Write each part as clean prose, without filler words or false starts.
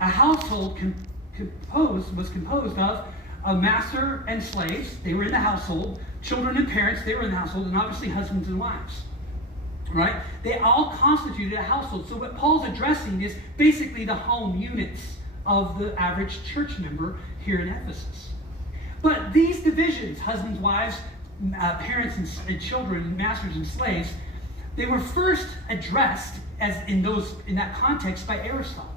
A household was composed of a master and slaves. They were in the household. Children and parents, they were in the household. And obviously husbands and wives. Right? They all constituted a household. So what Paul's addressing is basically the home units of the average church member here in Ephesus. But these divisions, husbands, wives, parents and children, masters and slaves, they were first addressed as in that context by Aristotle.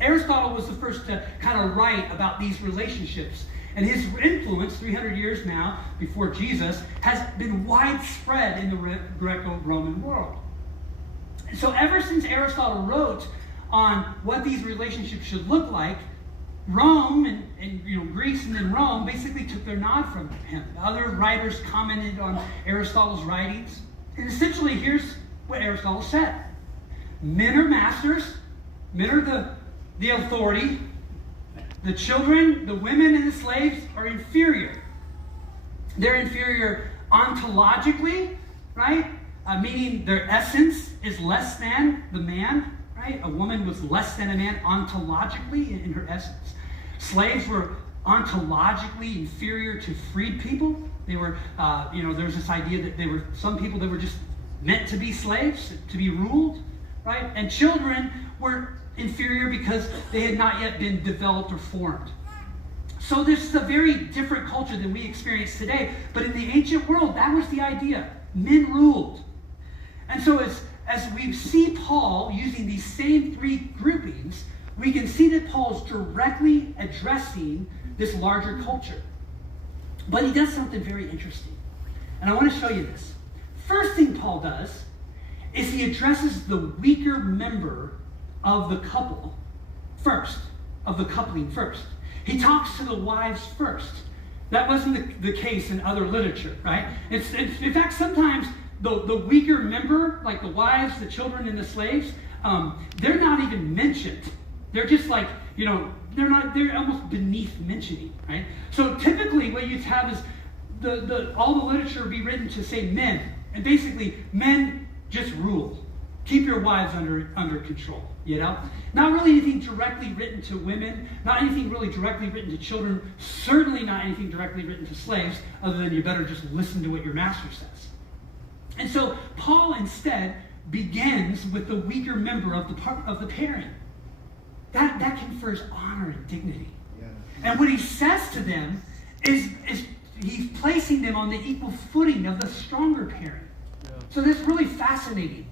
Aristotle was the first to kind of write about these relationships. And his influence, 300 years now before Jesus, has been widespread in the Greco-Roman world. And so ever since Aristotle wrote on what these relationships should look like, Rome and Greece and then Rome basically took their nod from him. Other writers commented on Aristotle's writings. And essentially, here's what Aristotle said. Men are masters. Men are the authority. The children, the women, and the slaves are inferior. They're inferior ontologically, right? Meaning their essence is less than the man, right? A woman was less than a man ontologically in her essence. Slaves were ontologically inferior to freed people. They were, there was this idea that they were some people that were just meant to be slaves, to be ruled, right? And children were inferior because they had not yet been developed or formed. So this is a very different culture than we experience today. But in the ancient world, that was the idea. Men ruled. And so as we see Paul using these same three groupings, we can see that Paul's directly addressing this larger culture. But he does something very interesting. And I want to show you this. First thing Paul does is he addresses the weaker member of the couple first, of the coupling first. He talks to the wives first. That wasn't the case in other literature, right? It's in fact, sometimes the weaker member, like the wives, the children, and the slaves, they're not even mentioned. They're just like, they're almost beneath mentioning, right? So typically what you have is all the literature be written to say men. And basically, men just rule. Keep your wives under control, Not really anything directly written to women, not anything really directly written to children, certainly not anything directly written to slaves, other than you better just listen to what your master says. And so Paul instead begins with the weaker member of the parent. That confers honor and dignity. Yeah. And what he says to them is he's placing them on the equal footing of the stronger parent. Yeah. So that's really fascinating.